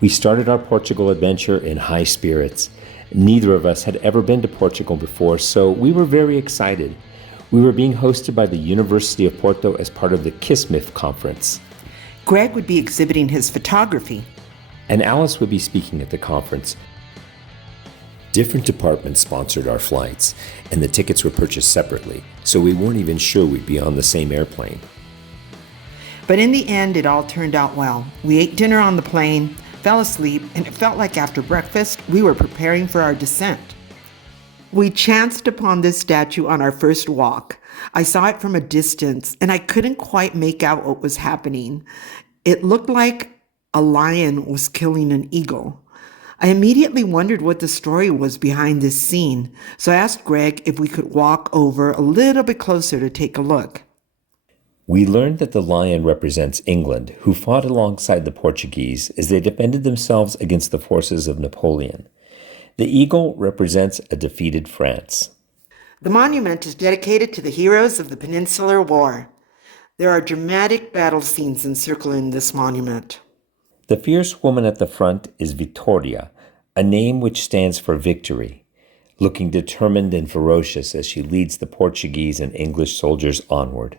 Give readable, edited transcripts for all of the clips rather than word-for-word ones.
We started our Portugal adventure in high spirits. Neither of us had ever been to Portugal before, so we were very excited. We were being hosted by the University of Porto as part of the KISMIF conference. Greg would be exhibiting his photography. And Alice would be speaking at the conference. Different departments sponsored our flights, and the tickets were purchased separately, so we weren't even sure we'd be on the same airplane. But in the end, it all turned out well. We ate dinner on the plane, fell asleep, and it felt like after breakfast, we were preparing for our descent. We chanced upon this statue on our first walk. I saw it from a distance, and I couldn't quite make out what was happening. It looked like a lion was killing an eagle. I immediately wondered what the story was behind this scene, so I asked Greg if we could walk over a little bit closer to take a look. We learned that the lion represents England, who fought alongside the Portuguese as they defended themselves against the forces of Napoleon. The eagle represents a defeated France. The monument is dedicated to the heroes of the Peninsular War. There are dramatic battle scenes encircling this monument. The fierce woman at the front is Vittoria, a name which stands for victory, looking determined and ferocious as she leads the Portuguese and English soldiers onward.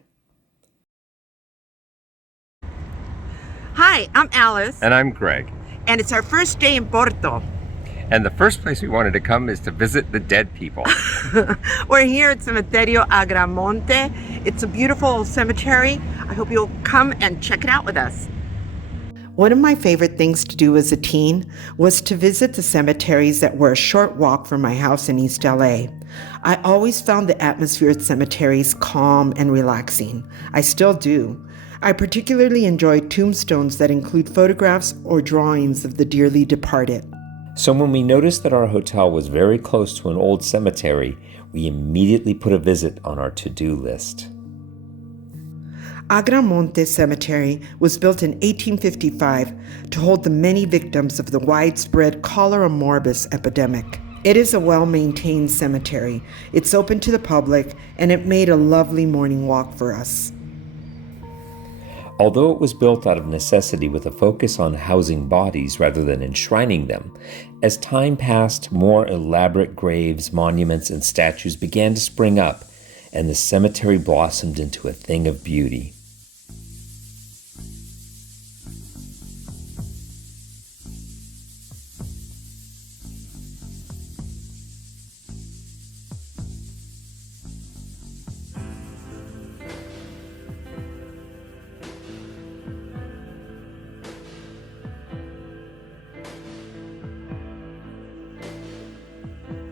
Hi, I'm Alice. And I'm Greg. And it's our first day in Porto. And the first place we wanted to come is to visit the dead people. We're here at Cementerio Agramonte. It's a beautiful cemetery. I hope you'll come and check it out with us. One of my favorite things to do as a teen was to visit the cemeteries that were a short walk from my house in East LA. I always found the atmosphere at cemeteries calm and relaxing. I still do. I particularly enjoy tombstones that include photographs or drawings of the dearly departed. So when we noticed that our hotel was very close to an old cemetery, we immediately put a visit on our to-do list. Agramonte Cemetery was built in 1855 to hold the many victims of the widespread cholera morbus epidemic. It is a well-maintained cemetery. It's open to the public, and it made a lovely morning walk for us. Although it was built out of necessity with a focus on housing bodies rather than enshrining them, as time passed, more elaborate graves, monuments, and statues began to spring up, and the cemetery blossomed into a thing of beauty.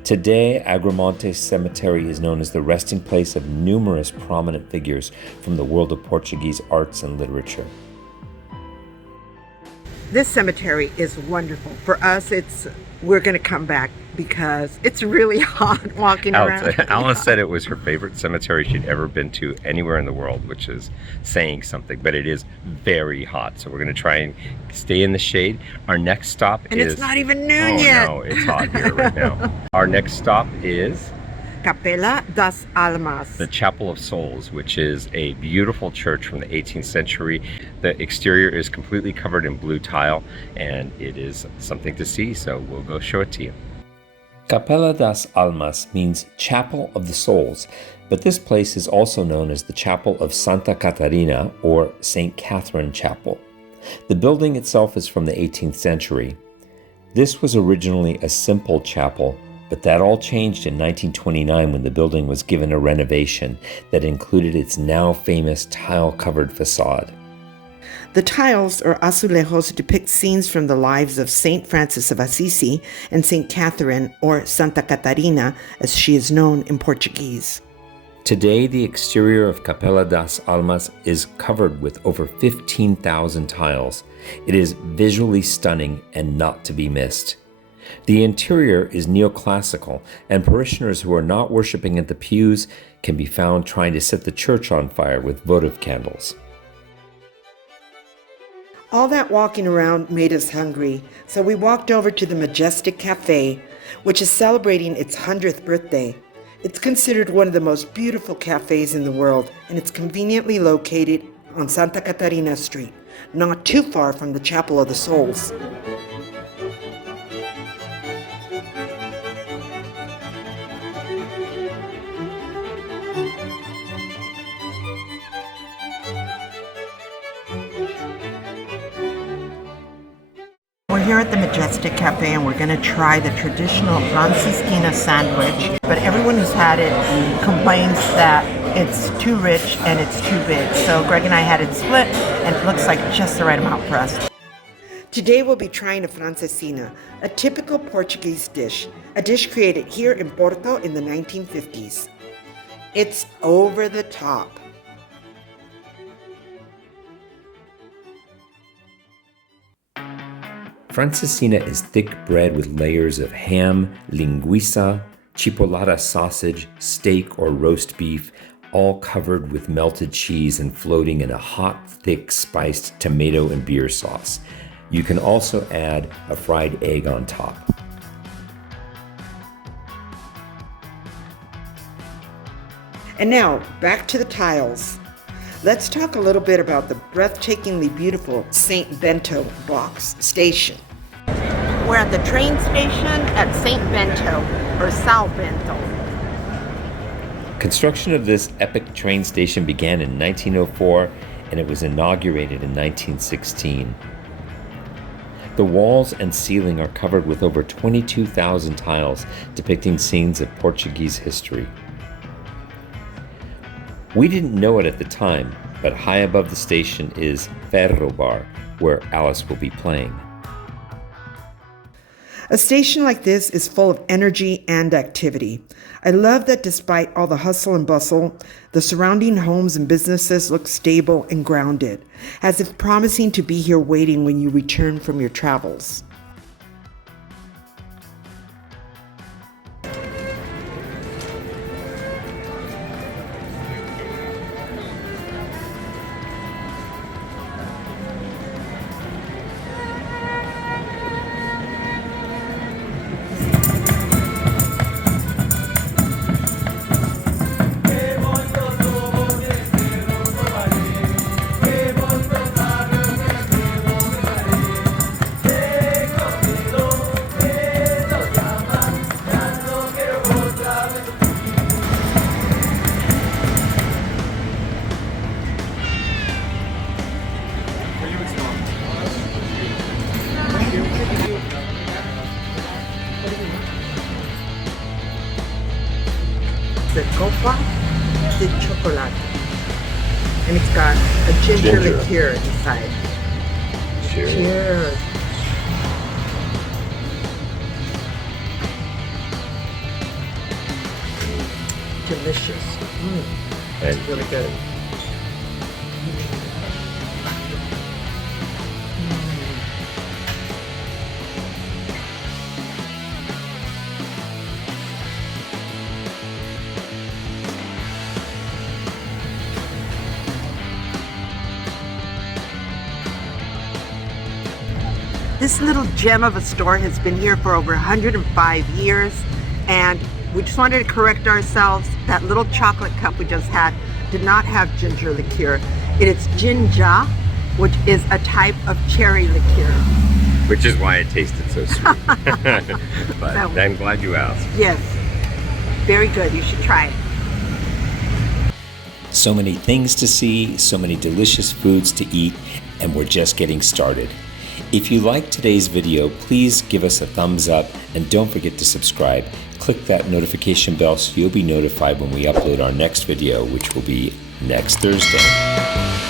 Today, Agramonte Cemetery is known as the resting place of numerous prominent figures from the world of Portuguese arts and literature. This cemetery is wonderful. For us, we're going to come back because it's really hot walking around. Alice said it was her favorite cemetery she'd ever been to anywhere in the world, which is saying something, but it is very hot. So we're going to try and stay in the shade. Our next stop and is... it's not even noon yet. Oh no, it's hot here right now. Our next stop is... Capela das Almas. The Chapel of Souls, which is a beautiful church from the 18th century. The exterior is completely covered in blue tile, and it is something to see, so we'll go show it to you. Capela das Almas means Chapel of the Souls, but this place is also known as the Chapel of Santa Catarina or St. Catherine Chapel. The building itself is from the 18th century. This was originally a simple chapel, but that all changed in 1929 when the building was given a renovation that included its now famous tile-covered facade. The tiles, or azulejos, depict scenes from the lives of Saint Francis of Assisi and Saint Catherine, or Santa Catarina, as she is known in Portuguese. Today, the exterior of Capela das Almas is covered with over 15,000 tiles. It is visually stunning and not to be missed. The interior is neoclassical, and parishioners who are not worshiping at the pews can be found trying to set the church on fire with votive candles. All that walking around made us hungry, so we walked over to the Majestic Cafe, which is celebrating its 100th birthday. It's considered one of the most beautiful cafes in the world, and it's conveniently located on Santa Catarina Street, not too far from the Chapel of the Souls. here at the Majestic Cafe and we're going to try the traditional Francesinha sandwich, but everyone who's had it complains that it's too rich and it's too big. So Greg and I had it split and it looks like just the right amount for us. Today we'll be trying a Francesinha, a typical Portuguese dish, a dish created here in Porto in the 1950s. It's over the top. Francesinha is thick bread with layers of ham, linguiça, chipolata sausage, steak or roast beef, all covered with melted cheese and floating in a hot, thick, spiced tomato and beer sauce. You can also add a fried egg on top. And now, back to the tiles. Let's talk a little bit about the breathtakingly beautiful São Bento box station. We're at the train station at São Bento, or São Bento. Construction of this epic train station began in 1904 and it was inaugurated in 1916. The walls and ceiling are covered with over 22,000 tiles depicting scenes of Portuguese history. We didn't know it at the time, but high above the station is Ferro Bar, where Alice will be playing. A station like this is full of energy and activity. I love that despite all the hustle and bustle, the surrounding homes and businesses look stable and grounded, as if promising to be here waiting when you return from your travels. The copo de chocolate, and it's got a ginger liqueur inside. Cheers. Cheers. Delicious. It's really good. This little gem of a store has been here for over 105 years, and we just wanted to correct ourselves. That little chocolate cup we just had did not have ginger liqueur. It is Ginja, which is a type of cherry liqueur. Which is why it tasted so sweet. But I'm glad you asked. Yes, very good. You should try it. So many things to see, so many delicious foods to eat, and we're just getting started. If you liked today's video, please give us a thumbs up and don't forget to subscribe. Click that notification bell so you'll be notified when we upload our next video, which will be next Thursday.